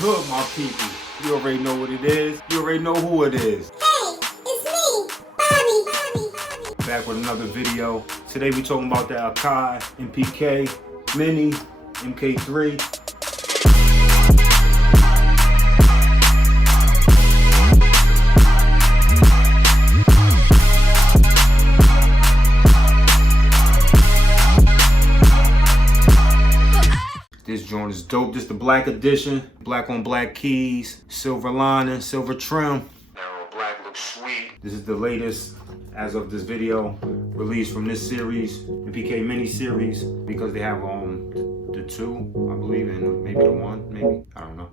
good, my people? You already know what it is. You already know who it is. Hey, it's me, Bobby. Back with another video. Today we talking about the Akai Mpk Mini Mk3. This joint is dope. This is the black edition. Black on black keys, silver lining, silver trim. Narrow black looks sweet. This is the latest, as of this video, released from this series, Mpk Mini series, because they have the two, I believe, and maybe the one, maybe. I don't know.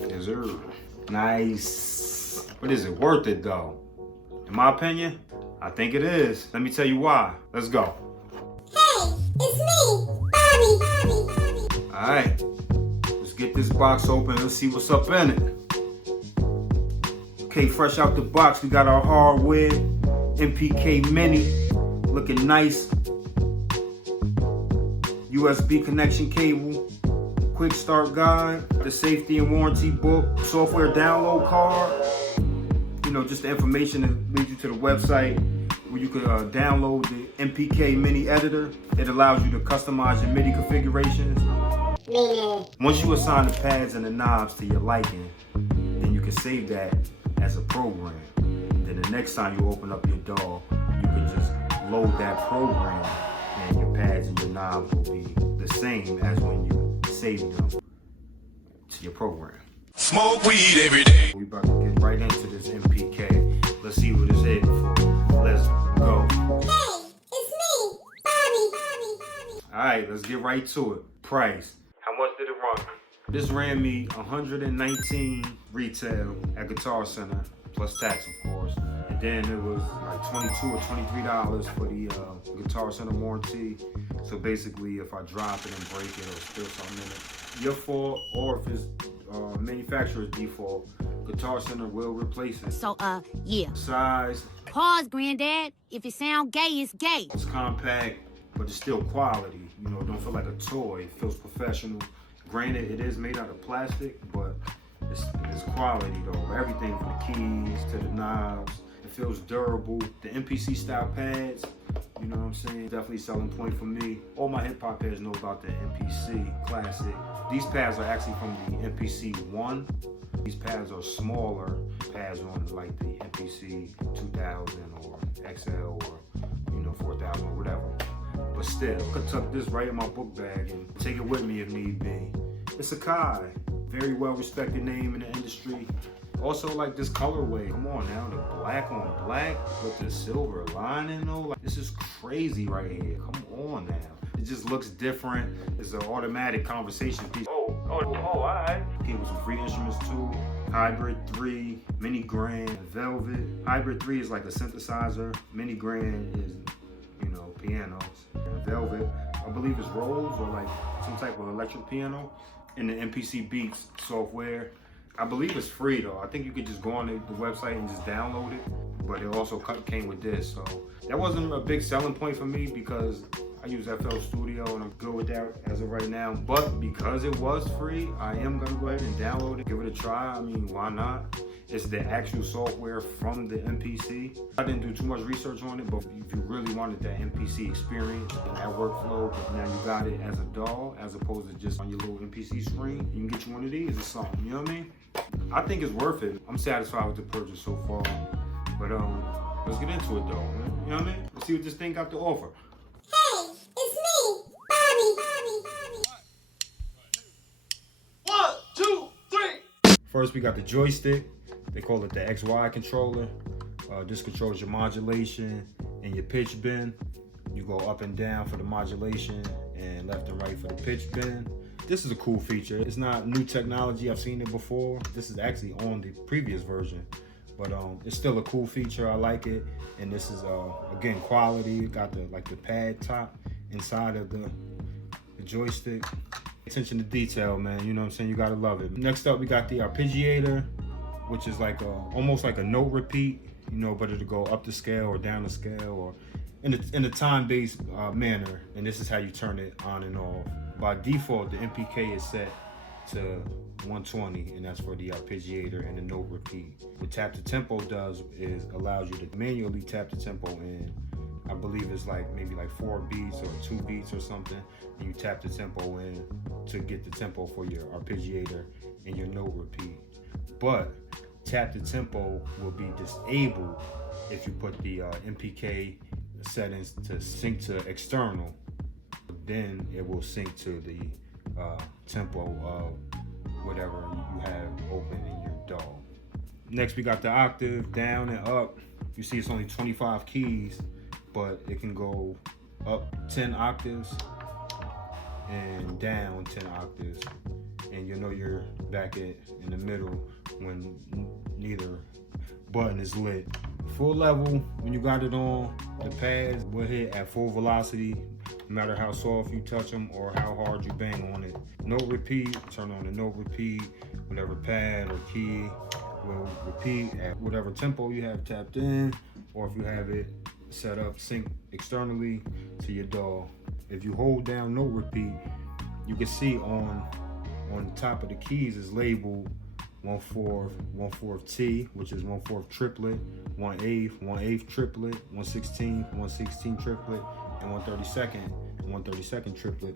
Yes, sir. Nice. But is it worth it though? In my opinion, I think it is. Let me tell you why. Let's go. Hey, it's me, Bobby. Alright, let's get this box open. Let's see what's up in it. Okay, fresh out the box, we got our hardware Mpk Mini, looking nice. USB connection cable, quick start guide, the safety and warranty book, software download card. You know, just the information that leads you to the website where you can download the Mpk Mini editor. It allows you to customize your MIDI configurations. Once you assign the pads and the knobs to your liking, then you can save that as a program. Then the next time you open up your DAW, you can just load that program and your pads and your knobs will be the same as when you save them to your program. Smoke weed every day. We about to get right into this Mpk. Let's see what it's heading for. Let's go. Hey, it's me, Bobby. Alright, let's get right to it. Price. How much did it run? This ran me $119 retail at Guitar Center, plus tax of course. And then it was like $22 or $23 for the Guitar Center warranty. So basically if I drop it and break it or spill something in it, your fault, or if it's manufacturer's default, Guitar Center will replace it. So, yeah. Size. Pause, granddad. If it sound gay, it's gay. It's compact, but it's still quality. You know, it don't feel like a toy. It feels professional. Granted, it is made out of plastic, but it's quality though. Everything from the keys to the knobs. It feels durable. The MPC style pads, you know what I'm saying? Definitely selling point for me. All my hip hop heads know about the MPC Classic. These pads are actually from the MPC 1. These pads are smaller pads on like the MPC 2000 or XL or, you know, 4000 or whatever. But still, I could tuck this right in my book bag and take it with me if need be. It's Akai, very well respected name in the industry. Also like this colorway, come on now, the black on black with the silver lining though. Like, this is crazy right here, come on now. It just looks different. It's an automatic conversation piece. All right. Came with some free instruments too. Hybrid 3, Mini Grand, Velvet. Hybrid 3 is like a synthesizer. Mini Grand is, you know, pianos. And Velvet, I believe it's Rhodes or like some type of electric piano. And the MPC Beats software. I believe it's free though. I think you could just go on the website and just download it. But it also came with this. So that wasn't a big selling point for me because I use FL Studio and I'm good with that as of right now. But because it was free, I am gonna go ahead and download it, give it a try. I mean, why not? It's the actual software from the MPC. I didn't do too much research on it, but if you really wanted that MPC experience and that workflow, but now you got it as a DAW as opposed to just on your little MPC screen, you can get you one of these or something, you know what I mean? I think it's worth it. I'm satisfied with the purchase so far. But let's get into it though, man. You know what I mean? Let's see what this thing got to offer. Hey, it's me, Bobby. 1, 2, 3. First, we got the joystick. They call it the XY controller. This controls your modulation and your pitch bend. You go up and down for the modulation and left and right for the pitch bend. This is a cool feature. It's not new technology. I've seen it before. This is actually on the previous version, but it's still a cool feature. I like it. And this is again quality. Got the the pad top inside of the joystick. Attention to detail, man. You know what I'm saying? You gotta love it. Next up, we got the arpeggiator, which is like almost like a note repeat, you know, but it'll go up the scale or down the scale or in a time-based manner. And this is how you turn it on and off. By default, the MPK is set to 120, and that's for the arpeggiator and the note repeat. What tap the tempo does is allows you to manually tap the tempo in. I believe it's like maybe like 4 beats or 2 beats or something, and you tap the tempo in to get the tempo for your arpeggiator and your note repeat. But tap the tempo will be disabled if you put the MPK settings to sync to external. Then it will sync to the tempo of whatever you have open in your DAW. Next, we got the octave down and up. You see it's only 25 keys, but it can go up 10 octaves and down 10 octaves. And you know you're back in the middle when neither button is lit. Full level, when you got it on, the pads will hit at full velocity, no matter how soft you touch them or how hard you bang on it. Note repeat, turn on the note repeat, whatever pad or key will repeat at whatever tempo you have tapped in, or if you have it set up sync externally to your DAW. If you hold down note repeat, you can see on the top of the keys is labeled 1/4, 1/4 T, which is 1/4 triplet, 1/8, 1/8 triplet, 1/16, 1/16 triplet, and 1/32 triplet.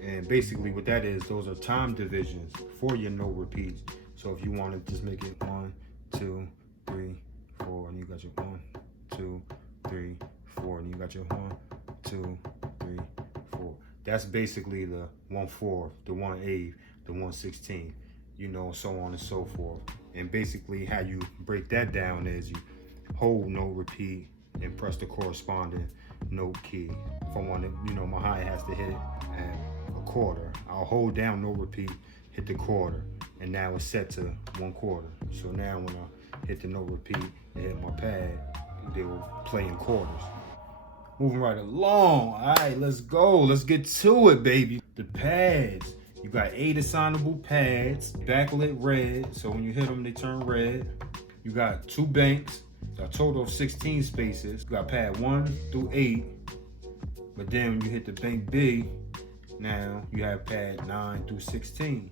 And basically what that is, those are time divisions for your note repeats. So if you want to just make it 1, 2, 3, 4, and you got your 1, 2, 3, 4, and you got your 1, 2, 3, 4. That's basically the 1/4, the 1/8, the 1/16, you know, so on and so forth. And basically how you break that down is you hold note repeat and press the corresponding note key. If I want to, you know, my hi has to hit at 1/4. I'll hold down note repeat, hit the quarter, and now it's set to 1/4. So now when I hit the note repeat and hit my pad, they will play in quarters. Moving right along. All right, let's go. Let's get to it, baby. The pads. You got 8 assignable pads, backlit red, so when you hit them, they turn red. You got 2 banks, a total of 16 spaces. You got pad 1 through 8, but then when you hit the bank B, now you have pad 9 through 16.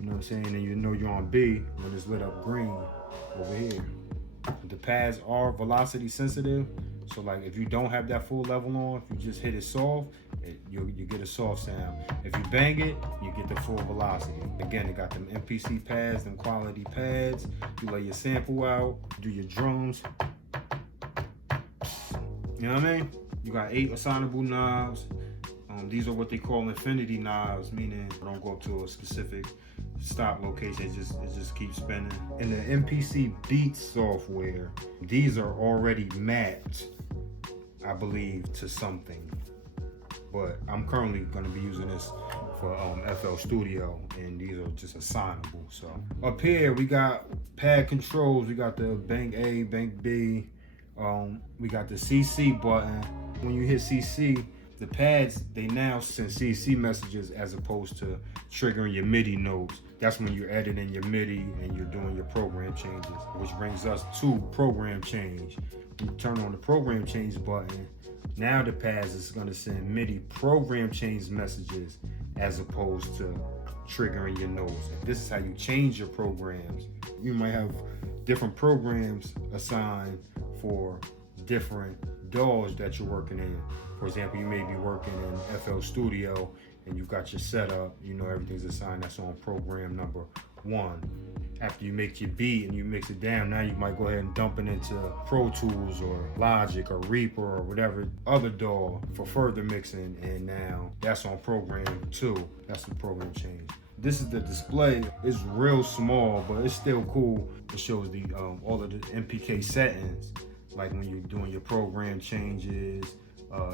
You know what I'm saying? And you know you're on B when it's lit up green over here. The pads are velocity sensitive, so like if you don't have that full level on, if you just hit it soft, you get a soft sound. If you bang it, you get the full velocity. Again, it got them MPC pads, them quality pads. You lay your sample out, do your drums. You know what I mean? You got 8 assignable knobs. These are what they call infinity knobs, meaning don't go up to a specific stop location, it just keeps spinning. In the MPC Beats software, these are already mapped, I believe, to something. But I'm currently going to be using this for FL Studio, and these are just assignable. So up here we got pad controls. We got the bank A, bank B. We got the CC button. When you hit CC, the pads, they now send CC messages as opposed to triggering your MIDI notes. That's when you're editing your MIDI and you're doing your program changes, which brings us to program change. You turn on the program change button. Now the pads is going to send MIDI program change messages as opposed to triggering your notes. This is how you change your programs. You might have different programs assigned for different DAWs that you're working in. For example, you may be working in FL Studio and you got your setup, you know everything's assigned, that's on program number 1. After you make your beat and you mix it down, now you might go ahead and dump it into Pro Tools or Logic or Reaper or whatever other DAW for further mixing, and now that's on program 2. That's the program change. This is the display. It's real small, but it's still cool. It shows the all of the MPK settings, like when you're doing your program changes.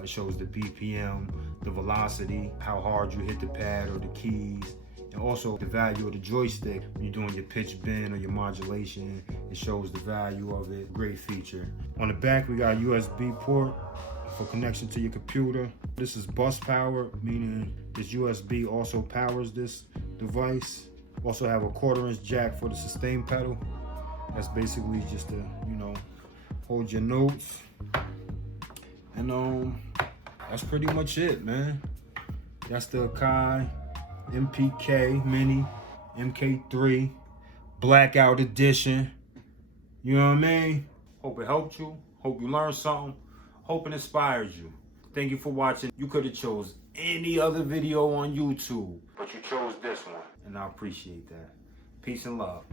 It shows the BPM, the velocity, how hard you hit the pad or the keys, and also the value of the joystick. When you're doing your pitch bend or your modulation, it shows the value of it. Great feature. On the back, we got a USB port for connection to your computer. This is bus power, meaning this USB also powers this device. Also have a 1/4-inch jack for the sustain pedal. That's basically just to, you know, hold your notes. And that's pretty much it, man. That's the Akai Mpk Mini MK3 Blackout Edition. You know what I mean? Hope it helped you. Hope you learned something. Hope it inspires you. Thank you for watching. You could have chose any other video on YouTube, but you chose this one, and I appreciate that. Peace and love.